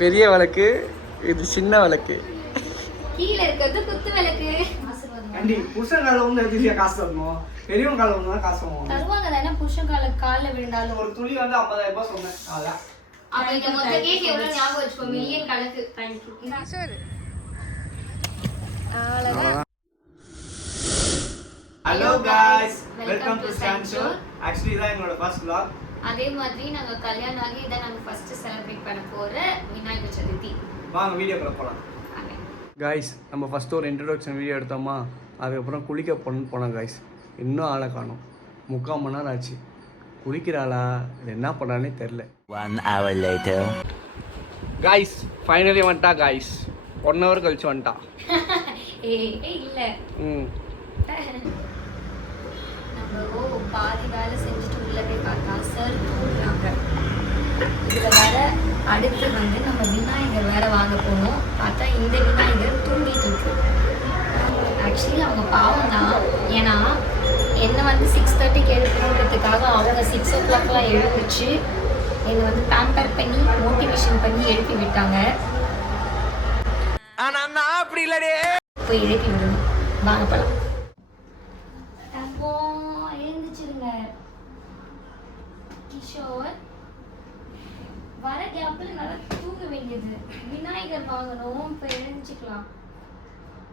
பெரிய விளக்கு, இது சின்ன விளக்கு. கீழே இருக்கிறது குத்து விளக்கு. கண்டி புருஷன் கால வந்து எதுக்கு காசு தரணும்? பெரியவங்க கால வந்து காசு தருவாங்க தானே. புருஷன் காலில் விழுந்தாலும் ஒரு துளி வந்து 50,000 ரூபாய் சொன்னேன். அதான். அப்ப இந்த மொத்த கேக் எவ்வளவு ஞாபகம் வச்சுக்கோ. மில்லியன் கணக்கு. Thank you. Sir. Hello guys, welcome to சான்ஷோர். एक्चुअली இதான் என்னோட ஃபர்ஸ்ட் vlog. அதே மாதிரி நாங்க கல்யாணம் ஆகி இத நாங்க ஃபர்ஸ்ட் செலிப்ரேட் பண்ண போற விநாயகர் சதுர்த்தி. வாங்க வீடியோக்குள்ள போலாம். गाइस, நம்ம ஃபர்ஸ்ட் ஒரு இன்ட்ரோடக்ஷன் வீடியோ எடுத்தோமா, அதுக்கு அப்புறம் குளிக்க போனோம் गाइस. இன்னும் ஆளை காணோம். 3/4 மணி நேரம் ஆச்சு. குளிக்கிறாளா இல்ல என்ன பண்றானே தெரியல. 1 hour later. गाइस, ஃபைனலி வந்துட்டா गाइस. 1 hour கழிச்சு வந்துட்டா. ஏய் இல்ல. நம்ம பாதி வேலை செஞ்சுட்டு உள்ள போய் பார்த்தா சார் தூங்குறாங்க. இதுல வேற அடுத்து வந்து நம்ம விநாயகர் வேற வாங்க போனோம். பார்த்தா இந்த விநாயகர் தூங்கிட்டு இருக்கு. ஆக்சுவலி அவங்க பாவம் தான். ஏன்னா என்னை வந்து 6:30க்கு எழுப்பணுன்றதுக்காக அவங்க 6 o'clockலாம் எழுந்துச்சு என்னை வந்து பேம்பர் பண்ணி மோட்டிவேஷன் பண்ணி எழுப்பி விட்டாங்க. அப்படி இல்லடே, போய் எழுப்பி விடணும். வாங்க போலாம். எழுந்துச்சிருங்க கிஷோர். வர கேப்ல நல்லா தூங்க வேண்டியது. விநாயகர் வாங்கணும். இப்போ எழுந்துச்சுக்கலாம்.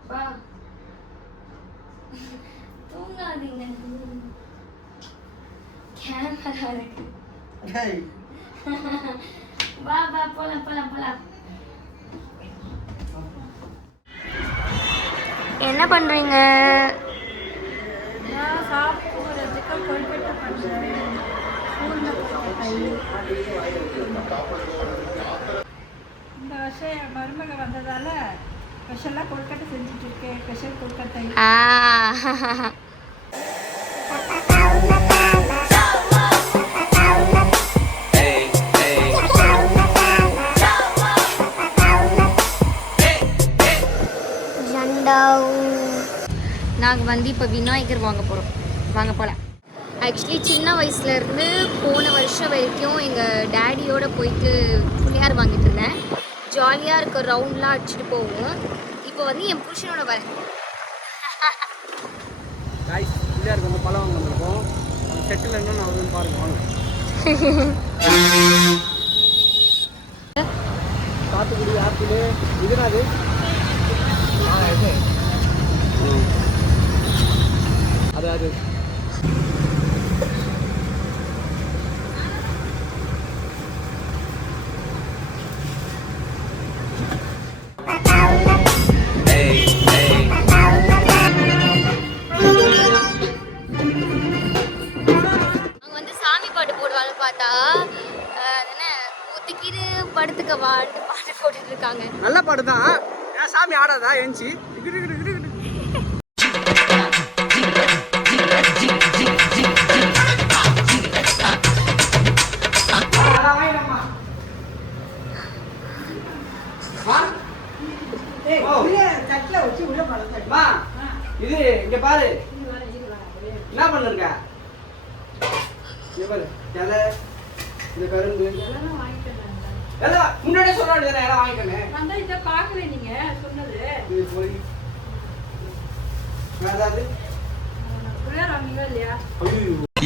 வா, தூங்காதீங்க. கேமரா இருக்கு. வா வா போலாம் போலாம் போலாம். என்ன பண்றீங்க? நான் சாப்பிடுறதுக்கு கொழுக்கட்டை பண்ணுறேன். இந்த வருஷம் என் மருமக வந்ததால ஸ்பெஷலாக கொழுக்கட்டை செஞ்சுட்டு இருக்கேன். ஸ்பெஷல் கொழுக்கட்டை. நாங்கள் வந்து இப்போ விநாயகர் வாங்க போகிறோம். வாங்க போகலாம். ஆக்சுவலி சின்ன வயசுலேருந்து போன வருஷம் வரைக்கும் எங்கள் டேடியோடு போயிட்டு பிள்ளையார் வாங்கிட்டு இருந்தேன். ஜாலியாக இருக்க ரவுண்ட்லாம் அடிச்சுட்டு போவோம். இப்போ வந்து என் புருஷனோட வரேன். பிள்ளையாருக்கு வந்து பழம் வாங்க வந்திருக்கோம். செட்டில் என்ன நான் வந்து பாருங்க வாங்க. சாத்துக்குடி ஆப்பிள் இதுனாது அது பார்த்தா ஊத்திக்கிட்டு படுத்துக்க வாட்டு பாட்டு போட்டுட்டு இருக்காங்க. நல்ல பாட்டு தான். ஏன் சாமி ஆடாதா ஏஞ்சி? இது இங்க பாரு என்ன பண்ணிருக்க. இந்த கரும்பு எல்லாம் முன்னாடியே சொல்ல வேண்டியது எல்லாம் வாங்கிக்கணும். நான் இதை பார்க்கல நீங்க சொன்னது.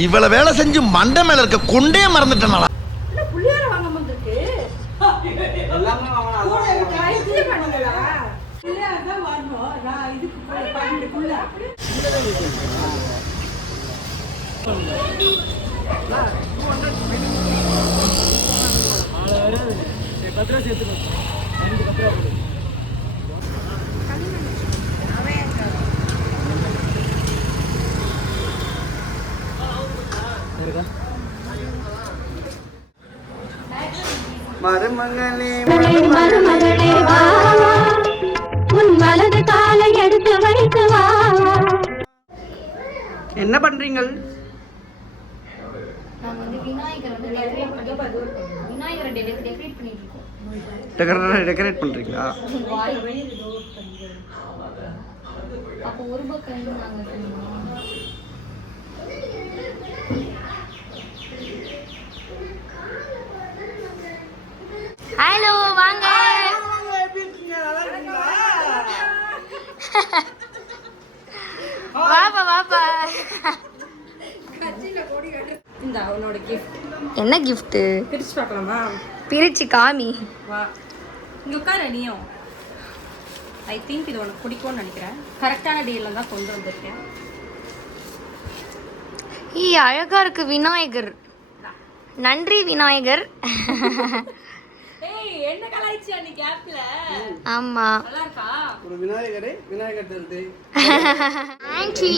இவ்வளவு வேலை செஞ்சு மண்டை மேல இருக்க கொண்டே மறந்துட்டேன். புள்ளியார வாங்க வந்திருக்கு. எல்லாமே மருமகளே மருமகளே வா, உன் வலது காலை எடுத்து வைத்து வா. என்ன பண்றீங்கள்? நாங்க வந்து விநாயகர் வந்து டெக்கரேட் பண்ணிட்டு இருக்கோம். டெக்கரேட் பண்றீங்களா? அப்போ ஒரு பக்கம் நாங்க ஹலோ வாங்க. இந்த அவனோட கிஃப்ட் என்ன கிஃப்ட்டு? பிரிச்சு பார்க்கலாமா? பிரிச்சு காமி. வா இங்கே உட்கார நீயும். ஐ திங்க் இது உனக்கு பிடிக்கும்னு நினைக்கிறேன். கரெக்டான டீலில் தான் கொண்டு வந்திருக்கேன். அழகா இருக்கு விநாயகர். நன்றி விநாயகர். ஏய் என்ன கலாய்ச்சியா நீ கேப்ல? ஆமா நல்லா இருக்கா? ஒரு விநாயகர் தருது. ஆன்ட்டி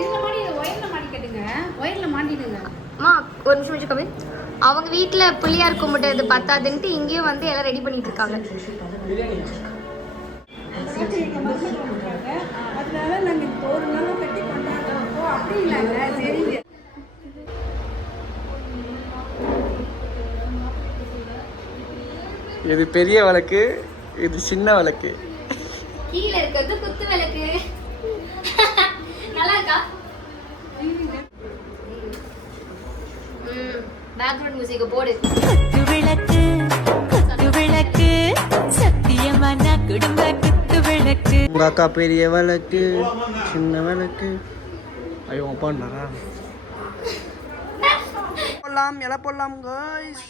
இதுல மாடி ஒயர்ல மாடி கட்டுங்க. ஒயர்ல மாட்டிடுங்க. அம்மா ஒரு நிமிஷம் வச்சு கம்மி. அவங்க வீட்டில் பிள்ளையார் கும்பிட்டது பத்தாதுன்ட்டு இங்கேயும் வந்து எல்லாம் ரெடி பண்ணிட்டு இருக்காங்க. அதனால நாங்கள் இப்போ ஒரு நாள் கட்டி கொண்டாடுறோம். அப்படி இல்லைங்க சரிங்க. இது பெரிய விளக்கு, இது சின்ன விளக்கு. கீழே இருக்கிறது குத்து விளக்கு. நல்லா இருக்கா? பேக்ரவுண்ட் மியூசிக் போடு. விளக்கு குத்து விளக்கு சத்தியமான குடும்ப குத்து விளக்கு. உங்க அக்கா பெரிய விளக்கு, சின்ன விளக்கு. ஐயோ அப்பாண்டா. போடலாம் இலை போடலாம் guys.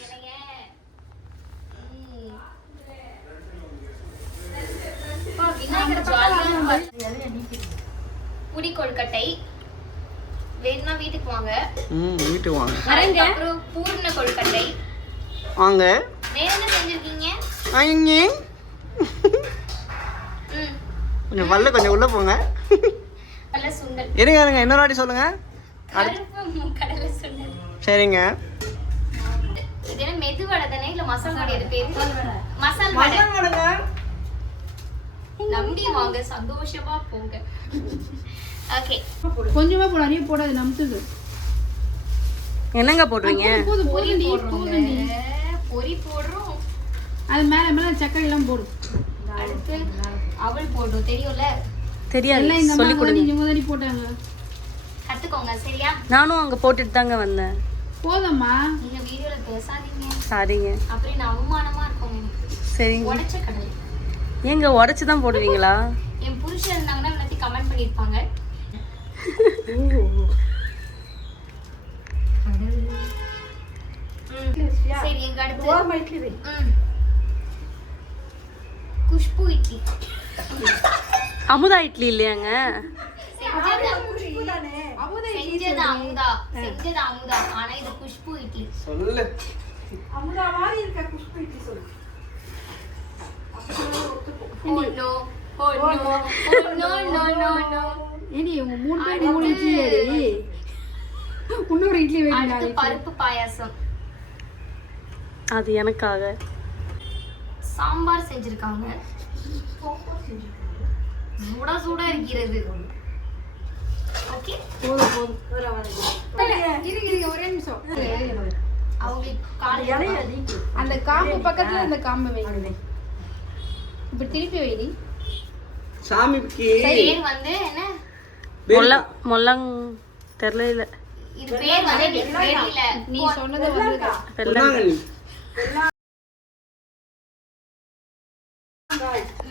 புடி கொழுக்கட்டை வேணும்னா வீட்டுக்கு வாங்க. வீட்டுக்கு வாங்க. அப்புறம் பூர்ண கொழுக்கட்டை வாங்க. வேற என்ன செஞ்சிருக்கீங்க? கொஞ்சம் பல்ல கொஞ்சம் உள்ள போங்க. நல்ல சுண்டல். இருங்க இன்னொரு வாட்டி சொல்லுங்க. கருப்பு கடலை சுண்டல். சரிங்க. இது என்ன மெதுவடை தானே இல்ல மசால் வடை? இது பேரு மசால் வடை. நம்பி வாங்க, சந்தோஷமா போங்க. ஓகே கொஞ்சமா போட நிறைய போடாது நம்புது. என்னங்க போடுறீங்க? பொரி போடுறோம். அது மேல மேல சக்கரை எல்லாம் போடும். அடுத்து அவல் போடுறோம். தெரியும்ல? தெரியாது, எல்லாம் இந்த சொல்லி கொடுங்க. மாதிரி போட்டாங்க. கத்துக்கோங்க சரியா? நானும் அங்க போட்டுட்டு தாங்க வந்தேன். போதும்மா. நீங்க வீடியோல பேசாதீங்க. சாரிங்க. அப்புறம் நான் அவமானமா இருக்கும் எனக்கு. சரிங்க. உடைச்ச கடலை. ஏங்க உடைச்சு தான் போடுவீங்களா? என் புருஷன் இருந்தாங்கன்னா எல்லாத்தையும் கமெண்ட் பண்ணிருப்பாங்க. சரி எங்க அடுத்து குஷ்பு இட்லி. அமுதா இட்லி இல்லையாங்க? செஞ்சது அமுதா. ஆனா இது குஷ்பு இட்லி. சொல்லு. அமுதா மாதிரி இருக்க குஷ்பு இட்லி சொல்லு. Oh no. ஏடி உங்க மூணு பேர் மூணு இட்லி ஏடி. இன்னொரு இட்லி அடுத்து வேணும். பருப்பு பாயாசம். அது எனக்காக. சாம்பார் செஞ்சிருக்காங்க. சுட சுட இருக்கிறது. ஓகே போதும். இருங்க ஒரே நிமிஷம். அவங்களுக்கு காலையில அந்த காம்பு பக்கத்துல அந்த காம்பு வைங்க. இப்ப திருப்பி வைடி. சாமிக்கு பேர் வந்து என்ன? மொல்லங் தெரியல. இது பேர் வந்து தெரியல. நீ சொன்னது வந்து பொன்னாங்கண்ணி.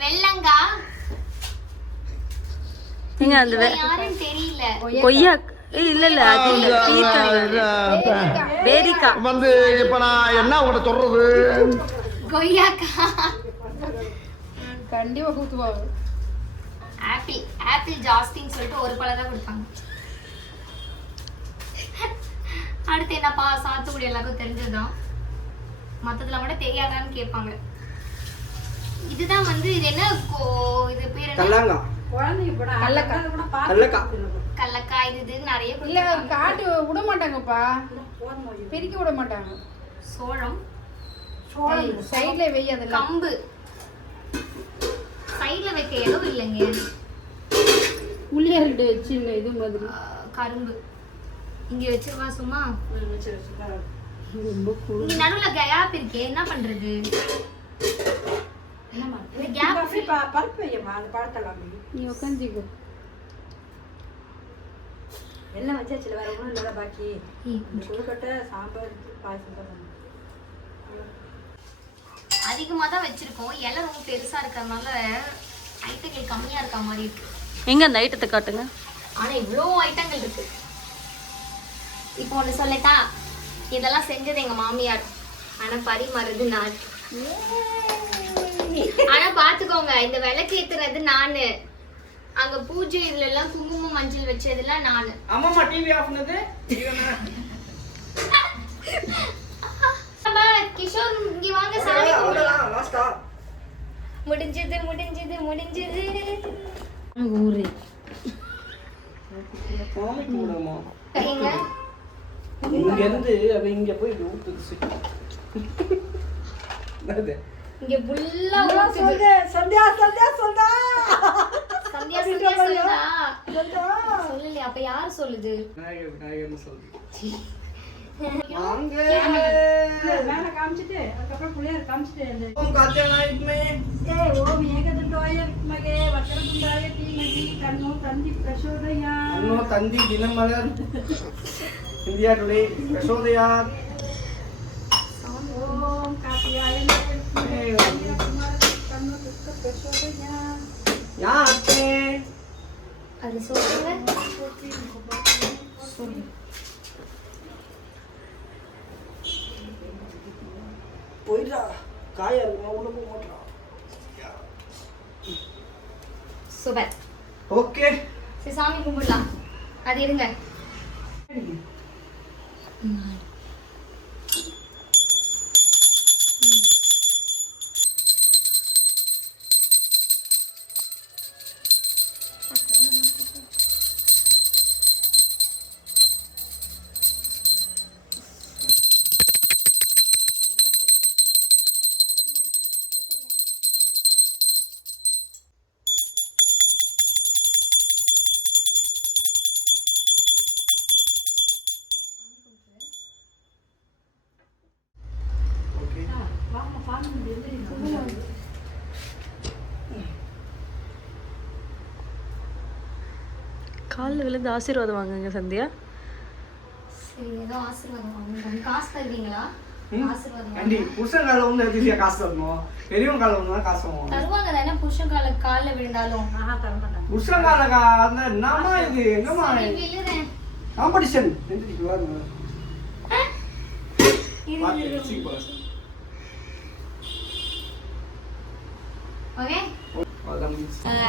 வெள்ளங்கா. ஏங்க அந்த யாருன்னு தெரியல. கொய்யா இல்ல அது இல்ல. பேரிக்கா வந்து இப்ப நான் என்ன உங்கள்கிட்ட சொல்றது? கொய்யாக்கா. கண்டிப்பா கூத்துவாங்க. ஆப்பிள் ஜாஸ்தின்னு சொல்லிட்டு ஒரு பழம் தான் கொடுப்பாங்க. அடுத்து என்னப்பா? சாத்துக்குடி எல்லாருக்கும் தெரிஞ்சதுதான். மத்ததுல கூட தெரியாதான்னு கேட்பாங்க. இதுதான் வந்து இது என்ன இது பேர் என்ன? கல்லாங்கா. கல்லக்காய். இது நிறைய இல்ல காட்டு விட மாட்டாங்கப்பா. பெருக்கி விட மாட்டாங்க. சோளம். சைடுல வெய். அதெல்லாம் கம்பு. சைடுல வைக்க இடம் இல்லைங்க. உள்ளியார்கிட்ட வச்சிருங்க இது மாதிரி. கரும்பு இங்க வச்சிருவா சும்மா. இங்க நடுவுல கேப் இருக்கே, என்ன பண்றது? இந்த கேப் பருப்பு வையமா. அந்த பழத்தெல்லாம் நீ உட்காந்துக்கோ. எல்லாம் வச்சாச்சுல, வேற ஒன்றும் இல்லை பாக்கி. கொழுக்கட்டை சாம்பார் பாயசம் தான். அதிகமாக தான் வச்சிருக்கோம். இலை ரொம்ப பெருசா இருக்கிறதுனால ஐட்டங்கள் கம்மியா இருக்க மாதிரி இருக்கு. எங்க அந்த ஐட்டத்தை காட்டுங்க. ஆனா இவ்வளோ ஐட்டங்கள் இருக்கு. இப்போ ஒன்று சொல்லட்டா, இதெல்லாம் செஞ்சது எங்க மாமியார், ஆனா பரிமாறுறது நான். ஆனா பாத்துக்கோங்க, இந்த விளக்கு ஏத்துறது நானு, அங்க பூஜை இதுல எல்லாம் குங்குமம் மஞ்சள் வச்சதெல்லாம் நானு. அம்மாமா டிவி ஆஃப் பண்ணது கிஷோர் இங்க வாங்க, சாமி கும்பிடலாம். லாஸ்டா முடிஞ்சது முடிஞ்சது முடிஞ்சது. ஊரு சாமி கும்பிடுமா? எங்க இங்க இருந்து அது இங்க போய் இப்படி ஊத்துது. என்னது? இங்க புல்லா நான் ஊத்துது. சொல்றேன், சந்தியா சந்தியா சொல்றா. சந்தியா சந்தியா சொல்லுதா? சொல்றா. சொல்லலையா? அப்ப யார் சொல்லுது? விநாயகர்னு சொல்லுது. வாங்க. மேல காமிச்சிட்டு அதுக்கப்புறம் புள்ளையார் காமிச்சிட்டு அந்த ஓம் காத்தியாயனே. ஓம் ஏகதண்டாய வித்மகே வக்ரதுண்டாய தீமகி தன்னோ தந்தி பிரசோதயா. அன்னோ தந்தி தினமலர் இந்தியா டுடே பிரசோதயா. ஓம் காத்தியாயனே வித்மகே தன்னோ துக்க பிரசோதயா. யாத்தே அது சொல்லுங்க. போயிடா. காயா இருக்குமா? உள்ள போக மாட்டா. சூப்பர். ஓகே. சரி, சாமி கும்பிடலாம். அது இருங்க. ஓகே. வாங்க பாருங்க எந்திரி. காலில் விழுந்து ஆசீர்வாதம் வாங்குங்க சந்தியா. சரி, ஏதோ ஆசீர்வாதம் வாங்குங்க. காசு தருவீங்களா? ஆசீர்வாதம் ஆண்டி புருஷன் கால வந்து எதிரியா காசு தரணும். பெரியவன் கால வந்து தான் காசு வாங்குவாங்க. தருவாங்க தானே, புருஷன் காலில் விழுந்தாலும். தர மாட்டாங்க. புருஷன் கால அந்த என்னமா இது? என்னமா சரி, விழுறேன். காம்படிஷன் எந்திரிக்கு வாங்க. இரு, பாத்து இரு, இரு. சீக்கிரம். ஓகே. அதான்.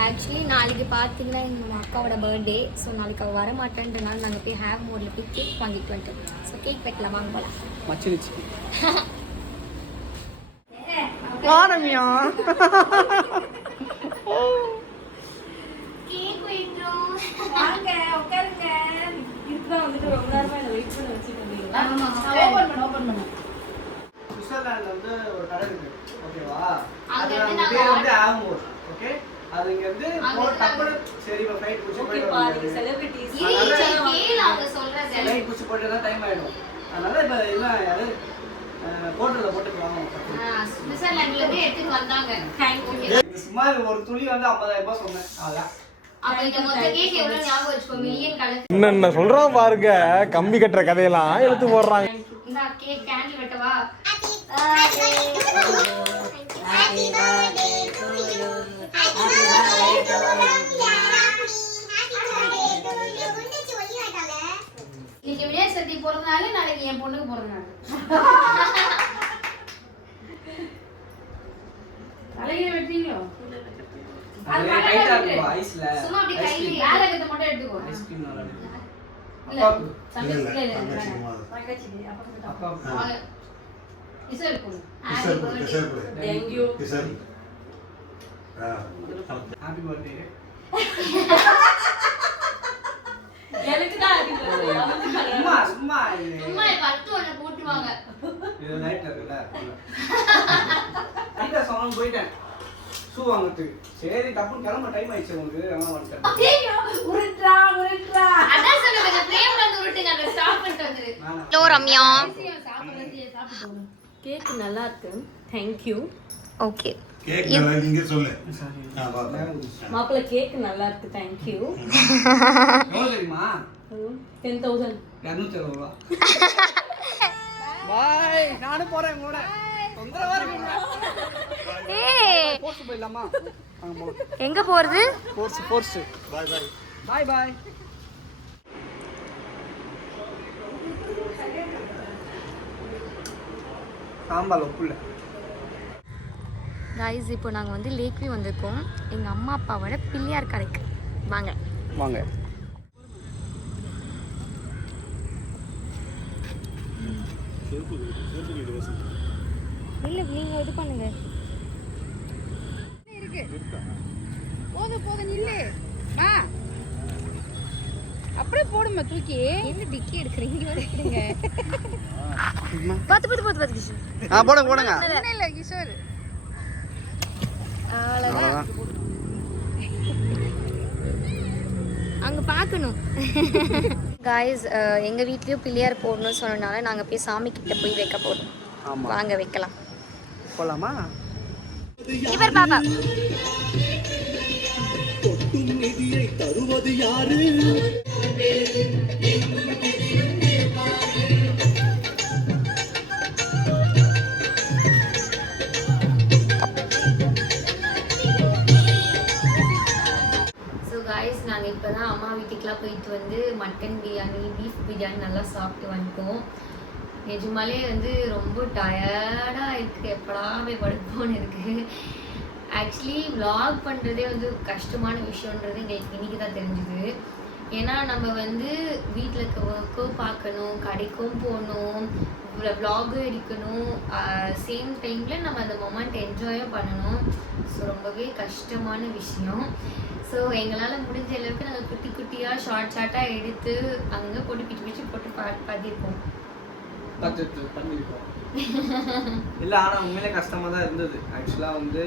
ஆக்சுவலி நாளைக்கு பார்த்தீங்கன்னா எங்கள் அக்காவோட பர்த்டே. ஸோ நாளைக்கு அவள் வரமாட்டேன்றனால நாங்கள் போய் ஹேவ் மோரில் போய் கேக் வாங்கிட்டு வந்துட்டோம். ஸோ கேக் வெட்டலாம், வாங்க போகலாம். மச்சிருச்சு. வாரமியா? கேக் வெட்டுறோம். வாங்க உட்காருங்க. இதுதான் வந்துட்டு ரொம்ப நேரமா இதை வெயிட் பண்ண வச்சுட்டு ஆமா. ஓபன் பண்ணு. சுவிட்சர்லாந்துல வந்து ஒரு கடை இருக்கு. ஓகேவா? அங்க அது இருந்து அந்த நாங்க பேர் வந்து ஆவமோர். ஓகே? அது இங்க இருந்து அங்க போ இருந்து டக்குனு சரி இப்ப ஃளைட் புடிச்சு ஓகே போயிட்டு பாருங்க வரணும். செலிபிரிட்டிஸ். இரு, சரி, கேளு அவங்க சொல்றது. ஃளைட் புடிச்சு போயிட்டு தான் டைம் ஆயிடும். அதனால இப்ப என்ன யாரு போட்டோல போட்டு வாங்க. சுவிட்சர்லாந்துல இருந்து எடுத்துட்டு வந்தாங்க. ஓகே. இது சும்மா ஒரு துளி வந்து 50,000 ரூபாய் சொன்னேன். அதான். அப்ப இந்த மொத்த கேக் எவ்வளவு ஞாபகம் வச்சுக்கோ, மில்லியன் கணக்கு. என்னென்ன சொல்றான் பாருங்க, கம்பி கட்டுற கதையெல்லாம் எடுத்து போடுறாங்க. இந்த கேக் கேண்டில் வெட்டவா? இன்னைக்கு விஜய் சக்தி பிறந்தனால நாளைக்கு என் பொண்ணுக்கு பிறந்தனால. தலையில வெட்டீங்களோ? அது டைட்டா இருக்கும் ஐஸ்ல. சும்மா அப்படி கையில ஏலகத்தை மட்டும் எடுத்துக்கோ. ஐஸ்கிரீம் நல்லா இருக்கு. இல்ல, அப்பாக்கு. தங்கச்சிக்கு இல்ல. தங்கச்சிக்கு அப்புறம் அப்பாக்கு. வாங்க. இசல் கொடு. Happy birthday. Thank you. Happy birthday. எனக்கு தான் happy birthday. அவனுக்கு சும்மா சும்மா இது. சும்மா இப்ப அடுத்து ஒண்ணு போட்டுருவாங்க. இது நைட்ல இருக்குல்ல. நைட்ல சொன்னு போயிட்டேன். ஷூ வாங்குறதுக்கு. சரி டப்புன்னு கிளம்ப டைம் ஆயிடுச்சு உங்களுக்கு. அதான் வந்துட்டேன். ஐயோ, உருட்டுறா உருட்டுறா. அதான் சொல்லுங்க, இந்த ஃப்ரேம்ல இருந்து உருட்டுங்க, அதை ஸ்டாப் பண்ணிட்டு வந்துரு. வேணாம். ஹலோ ரம்யா. கேக் நல்லா இருக்கு. Thank you. ஓகே. கேக் நல்லா நீங்க சொல்லு. சாரி. ஆ, வா, வா. மாப்பிள்ளை கேக் நல்லா இருக்கு. Thank you. எவ்வளவு தெரியுமா? 10,000. 260 ரூபா. பாய். நானும் போறேன் கூட. தொந்தரவா இருக்கீங்க. ஏய், போர்ஸ் போயிடலாமா? வாங்க போலாம். எங்க போறது? போர்ஸ். பாய் பாய். பாய் பாய். சாம்பார் உப்பு இல்லை. கைஸ் இப்போ நாங்கள் வந்து லேக் வியூ வந்திருக்கோம் எங்கள் அம்மா அப்பாவோட பிள்ளையார் கடைக்கு. வாங்க வாங்க. இல்லை நீங்கள் இது பண்ணுங்க. போதும் நில்லு மா அப்படியே போடுமா தூக்கி. என்ன டிக்கி எடுக்கிறீங்க? இங்கே எடுக்கிறீங்க. பார்த்து கிஷோர். போடுங்க. இல்லை கிஷோர் அவ்வளோதான். அங்கே பார்க்கணும். காய்ஸ் எங்கள் வீட்லேயும் பிள்ளையார் போடணும்னு சொன்னனால நாங்கள் போய் சாமி கிட்ட போய் வைக்க போகிறோம். ஆமாம், வாங்க வைக்கலாம். போகலாமா? இவர் பாபா நாங்கள் இப்போ தான் அம்மா வீட்டுக்கெலாம் போயிட்டு வந்து மட்டன் பிரியாணி பீஃப் பிரியாணி நல்லா சாப்பிட்டு வந்துட்டோம். நிஜமாலே வந்து ரொம்ப டயர்டாக இருக்குது, எப்படா போய் படுப்போன்னு இருக்குது. ஆக்சுவலி vlog பண்ணுறதே வந்து கஷ்டமான விஷயன்றது எங்களுக்கு இன்றைக்கி தான் தெரிஞ்சுது. ஏன்னா நம்ம வந்து வீட்டில் இருக்க ஒர்க்கும் பார்க்கணும், கடைக்கும் போகணும், vlog-ம் எடுக்கணும், சேம் டைமில் நம்ம அந்த மொமெண்ட் என்ஜாயும் பண்ணணும். ஸோ ரொம்பவே கஷ்டமான விஷயம். ஸோ எங்களால் முடிஞ்ச அளவுக்கு நாங்கள் குட்டி குட்டியாக ஷார்ட்டாக எடுத்து அங்கே போட்டு பிச்சு போட்டு பார்த்திருப்போம். இல்லை, ஆனால் உண்மையிலே கஷ்டமாக தான் இருந்தது. ஆக்சுவலாக வந்து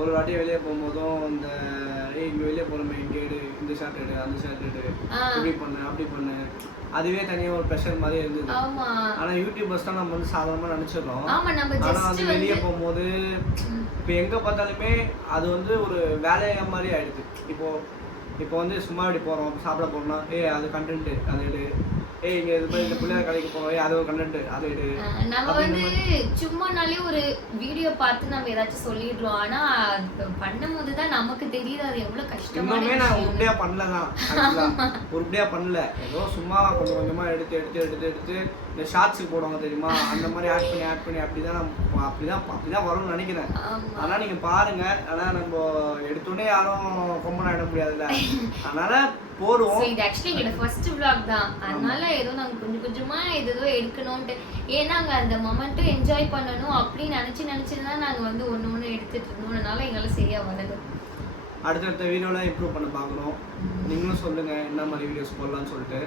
ஒரு வாட்டி வெளியே போகும்போதும் இந்த இங்கே வெளியே போகிறோமே, இங்கே எடு, இந்த ஷர்ட் எடு, அந்த ஷர்ட் எடு, இப்படி பண்ணு அப்படி பண்ணு, அதுவே தனியாக ஒரு ப்ரெஷர் மாதிரி இருந்தது. ஆனால் யூடியூபர்ஸ் தான் நம்ம வந்து சாதாரணமாக நினச்சிடுறோம். ஆனால் அது வெளியே போகும்போது இப்போ எங்கே பார்த்தாலுமே அது வந்து ஒரு வேலையை மாதிரி ஆகிடுது. இப்போ வந்து சும்மா இப்படி போகிறோம், சாப்பிட போகிறோம்னா அது கண்டென்ட்டு அதை எடு, இங்கே இது மாதிரி இந்த பிள்ளையார் கடைக்கு போவோம், அது ஒரு கண்டென்ட் அதை எடு. நம்ம வந்து சும்மானாலே ஒரு வீடியோ பார்த்து நம்ம ஏதாச்சும் சொல்லிடுறோம். ஆனால் பண்ணும்போது தான் நமக்கு தெரியுது அது எவ்வளோ கஷ்டமான. இன்னுமே நான் உருப்படியாக பண்ணல தான், உருப்படியாக பண்ணல, ஏதோ சும்மா கொஞ்சம் கொஞ்சமாக எடுத்து இந்த ஷார்ட்ஸுக்கு போடுவாங்க தெரியுமா, அந்த மாதிரி ஆட் பண்ணி அப்படிதான் வரும்னு நினைக்கிறேன். ஆனால் நீங்கள் பாருங்க, ஆனால் நம்ம எடுத்தோடனே யாரும் கொம்பன் ஆகிட முடியாதுல்ல, அதனால போடுவோம். இது ஆக்சுவலி எங்களோட ஃபர்ஸ்ட் vlog தான், அதனால ஏதோ நாங்கள் கொஞ்சம் கொஞ்சமாக ஏதோ எடுக்கணும்ட்டு, ஏன்னா அங்கே அந்த மொமெண்ட்டும் என்ஜாய் பண்ணணும் அப்படின்னு நினச்சி தான் நாங்கள் வந்து ஒன்று எடுத்துட்டு இருந்தோம். அதனால எங்களால் சரியாக வரது. அடுத்தடுத்த வீடியோலாம் இம்ப்ரூவ் பண்ண பார்க்குறோம். நீங்களும் சொல்லுங்கள் என்ன மாதிரி வீடியோஸ் போடலாம்னு சொல்லிட்டு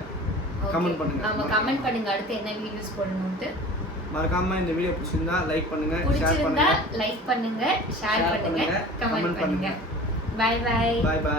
கமெண்ட் பண்ணுங்க. ஆமாம், கமெண்ட் பண்ணுங்க அடுத்து என்ன வீடியோஸ் போடணும்ட்டு. மறக்காம இந்த வீடியோ பிடிச்சிருந்தா லைக் பண்ணுங்க, ஷேர் பண்ணுங்க, லைக் பண்ணுங்க, ஷேர் பண்ணுங்க, கமெண்ட் பண்ணுங்க. Bye by.